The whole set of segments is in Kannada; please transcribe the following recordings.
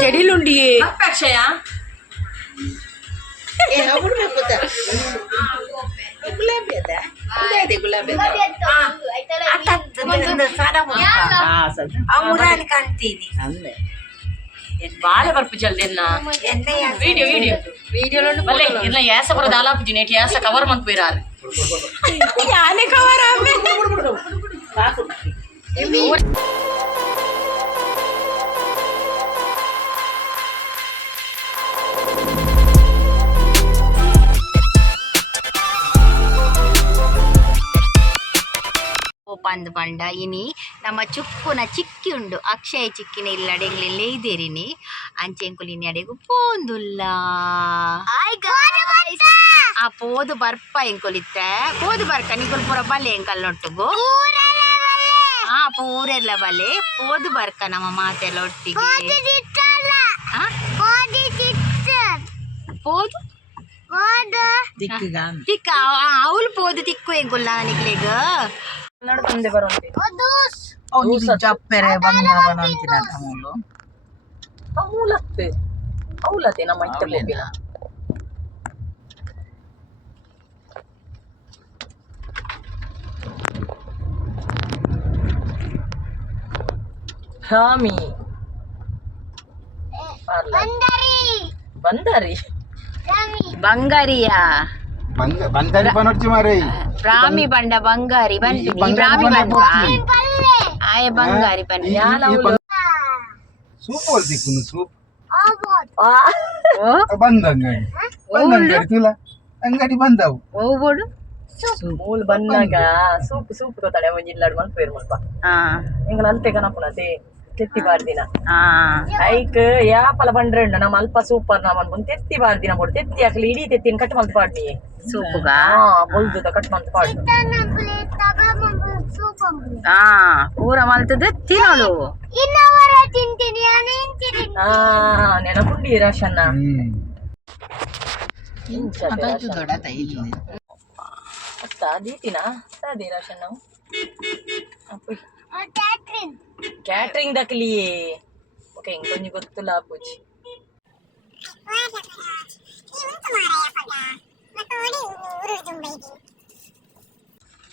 చెడిలుండి అక్షయ బాగా పరుపు జల్దీన్నా వీడియో వీడియో వీడియోలో ఇలా ఏస కూడా దాదాపు నేటి ఏస కవర్ మనకు పోయిరారు కవర్ ಪಂದ್ ಪಂಡ ಇನಿ ನಮ್ಮ ಚುಕ್ಕುನ ಚಿಕ್ಕಿ ಉಂಡು ಅಕ್ಷಯ ಚಿಕ್ಕಿನ ಇಲ್ಲಡೆಗ್ಲಿ ಲೇದೇರಿನಿ ಅಂಚೆಂಕುಲಿನಿ ಅಡೆಗು ಪೋಂದುಲ್ಲ ಆ ಪೋದು ಬರ್ಪ ಎಂಕೊಲಿತ್ತೆ ಪೋದು ಬರ್ಕ ನಿಗುಲ್ ಪೂರ ಬಲ್ಲೆ ಎಂಕಲ್ನೊಟ್ಟಿಗು ಆ ಪೂರೆಲ್ಲ ಬಲೆ ಪೋದು ಬರ್ಕ ನಮ್ಮ ಮಾತೆಲ್ಲ ಒಟ್ಟಿಗೆ ಪೋದು ತಿಕ್ಕ ಅವಳು ಪೋದು ತಿಕ್ಕು ಎಂಗುಲ್ಲ ನಿಕ್ಲೆಗ ನಡ್ಕೊಂಡೆ ಬರೋಂತೆ ಚಪ್ಪೆರೆ ಬಂದಿನ ಅವಲತ್ತೆ ಅವಲತ್ತೆ ನಮ್ಮ ಇಷ್ಟ ಬೋಬಿನ ರಾಮಿ ಬಂದರಿ ಬಂಗಾರಿಯಾ ಬಂದರಿ ಪನೊಚ್ಚಿ ಮಾರೇ ಪ್ರಾಮಿ ಬಂಡ ಬಂಗಾರಿ ಬಂದು ಪ್ರಾಮಿ ಬಂಡ ಆಯ ಬಂಗಾರಿ ಬಂಡ ಸೂಪ್ ಹೊಲ್ತಿಕ್ಕು ಸೂಪ್ ಬಂದ ಅಂಗಡಿ ತುಲ ಅಂಗಡಿ ಬಂದವು ಹೋಗ್ಬೋಡು ಮೂಲ್ ಬಂದಾಗ ಸೂಪ್ ಸೂಪ್ ಗೊತ್ತಾಳೆ ಒಂಜಿ ಇಲ್ಲಾಡು ಮಲ್ಪ ಬೇರು ಮಲ್ಪ ಎಂಗಲ ಅಲ್ಪೆ ಕನಪುನತೆ ತೆತ್ತಿ ಬಾರ್ದಿನ ಐಕ್ ಯಾಪಲ ಬಂಡ್ರೆಂಡ ನಮ್ಮ ಅಲ್ಪ ಸೂಪರ್ ನಮ್ಮನ್ ತೆತ್ತಿ ಬಾರ್ದಿನ ಬೋಡು ತೆತ್ತಿ ಹಾಕ್ಲಿ ಇಡೀ ತೆತ್ತಿನ ಕಟ್ ಮಂತ್ ಪಾಡ್ನಿ ಸೂಪುಗ ಬೊಲ್ದುದ ಕಟ್ ಮಂತ್ ಪಾಡು ಪೂರ ಮಲ್ತದ ತಿನ್ನೋಳು ನೆನಪುಂಡಿ ರಾಶನ್ನ ಅತ್ತ ದೀತಿನ ಅದೇ ರಾಶನ್ ನಾವು ಕ್ಯಾಟ್ರಿಂಗ್ ದಕ್ಲಿಯೇ ಓಕೆ ಇಂಕೊಂಜಿ ಗೊತ್ತಿಲ್ಲ ಪೂಜಿ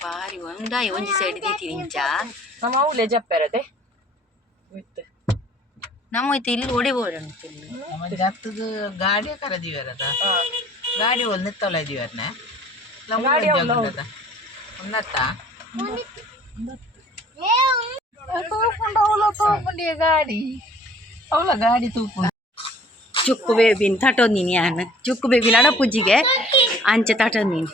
ಬಾರಿ ಒಂದಾಯಿ ಒಂಜಿ ಸೈಡ್ ದೀತಿ ನಿಂಚ ನಮ್ಮ ಅವಳೆ ಜಪ್ಪೆರತೆ ನಮ್ಮ ಐತೆ ಇಲ್ಲಿ ಹೊಡಿಬೋಡು ನಮಗೆ ಹತ್ತದ ಗಾಡಿ ಕರೆದಿವರದ ಗಾಡಿ ಒಂದು ನಿತ್ತೊಲದಿವರ್ನ ಗಾಡಿ ಒಂದತ್ತ ಗಾಡಿ ಅವಳ ಗಾಡಿ ತೂಪು ಚುಕ್ಕು ಬೇಬಿನ ತಟೋದ್ ನೀನು ಯಾನ ಚುಕ್ಕು ಬೇಬಿನ ಅಡ ಪೂಜಿಗೆ ಅಂಚೆ ತಟೋದ್ ನೀನು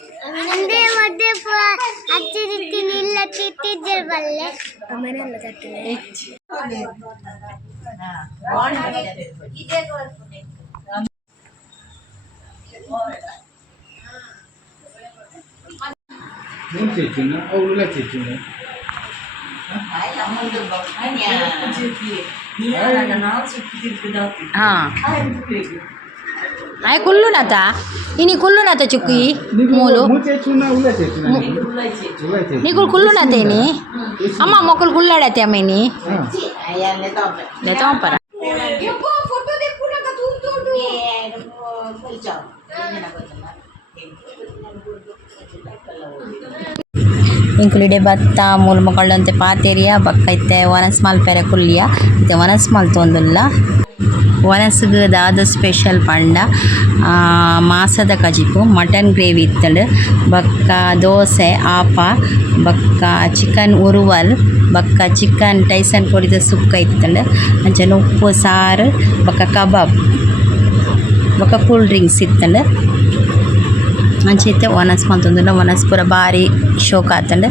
आय कुल्लू नाता इनी कुल्लू नाता चुक्की मूलू नीकुल कुल्लू नाते नी अम्मा मोकुल कुल्लाडते अम्मेनी लेता हूं पर ಇಂಕ್ಲೂಡೆ ಭತ್ತ ಮೂಲ ಮಕ್ಕಳಂತೆ ಪಾತೇರಿಯ ಬಕ್ಕ ಇತ್ತೆ ವನಸ್ ಮಲ್ಪೆರೆ ಕುಲ್ಲಿಯ ಇತ್ತೆ ವನಸ್ ಮಲ್ತೊಂದುಲ್ಲ ವನಸ್ಗೆ ದಾದ ಸ್ಪೆಷಲ್ ಪಂಡ ಮಾಸದ ಕಜಿಪು ಮಟನ್ ಗ್ರೇವಿ ಇತ್ತಂಡು ಬಕ್ಕ ದೋಸೆ ಆಪ ಬಕ್ಕ ಚಿಕನ್ ಉರುವಲ್ ಬಕ್ಕ ಚಿಕನ್ ಟೈಸನ್ ಪೊಡಿದ ಸುಕ್ಕ ಇತ್ತಂಡು ಅಂಚನೆ ಉಪ್ಪು ಸಾರು ಬಕ್ಕ ಕಬಾಬ್ ಬಕ್ಕ ಕೂಲ್ ಡ್ರಿಂಕ್ಸ್ ಇತ್ತಂಡು ಅಂಚೈತೆ ವನಸ್ ಮಲ್ತೊಂದುಲ್ಲ ವನಸ್ ಪೂರ ಭಾರಿ ಶೋಕ ಆತಂಡು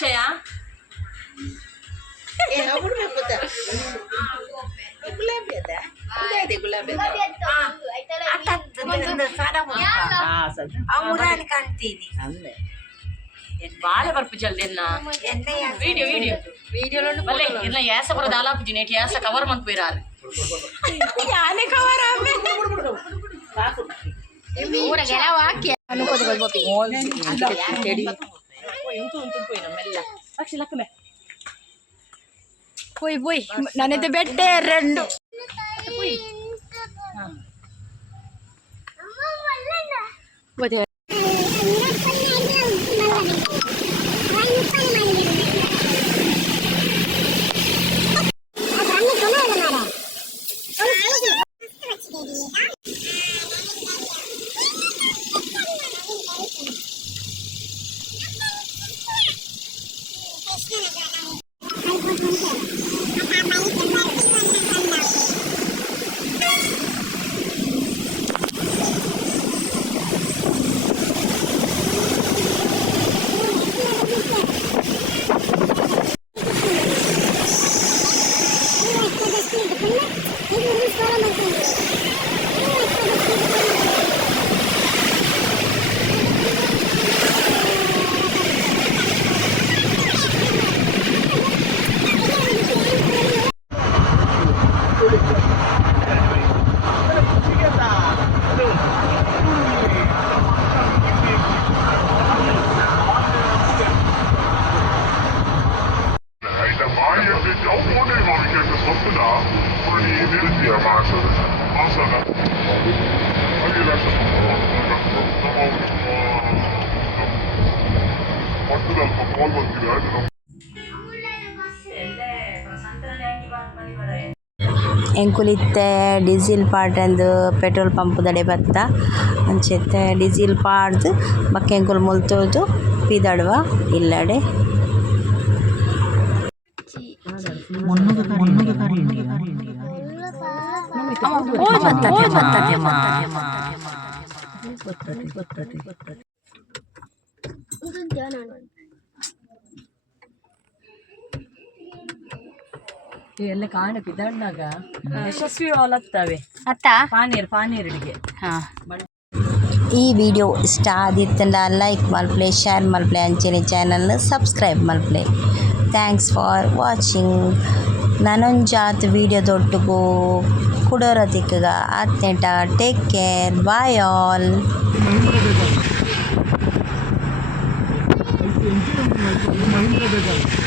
ಅಕ್ಷಯ ಗುಲಾಬಿ ಅದ ಗುಲಾಬಿ ಅಂದೆ ಬಾಳೆ ಬರ್ಪು ಜಲ್ದಿ ವಿಡಿಯೋ ವಿಡಿಯೋ ವಿಡಿಯೋ ಬಲ್ಲೆ ಇಲ್ಲ ಯಾಸ ಬರೋದು ಆಲಾಪುಜಿ ನೇಟ್ ಯಾಸ ಕವರ್ ಮನ್ಪೇರಾರು ಯಾನೆ ಕವರ್ పోయి పోయి నన్నైతే పెట్టే రెండు ಎಂಕುಲಿತ್ತೆ ಡೀಸೆಲ್ ಪಾಡ್ಂದು ಪೆಟ್ರೋಲ್ ಪಂಪ್ ದಡೆ ಬತ್ತ ಅಂಚೆತ್ತೆ ಡೀಸೆಲ್ ಪಾಡ್ದು ಬಕ್ಕ ಎಂಕುಲು ಮುಲ್ತೋದು ಪಿದಡ್ವ ಇಲ್ಲಡೆ ಎಲ್ಲ ಕಾಣ ಪಿದಣ್ಣಾಗ ಯಶಸ್ವಿ ಹೊಲತ್ತವೆ ಅತ್ತ ಪಾನೀರಿಗೆ ಈ ವಿಡಿಯೋ ಇಷ್ಟ ಆದಿತ್ತಂಡ ಲೈಕ್ ಮಲ್ಪ್ಲೆ ಶೇರ್ ಮಲ್ಪ್ಲೆ ಅಂಚೆನೆ ಚಾನಲ್ನ ಸಬ್ಸ್ಕ್ರೈಬ್ ಮಲ್ಪ್ಲೆ ಥ್ಯಾಂಕ್ಸ್ ಫಾರ್ ವಾಚಿಂಗ್ ನನೊಂಜಾತ್ ವಿಡಿಯೋ ದೊಟ್ಟುಗು ಕುಡೋರತಿಕ್ಕಗ ಆತ್ನೆಟ take care bye all Mahendra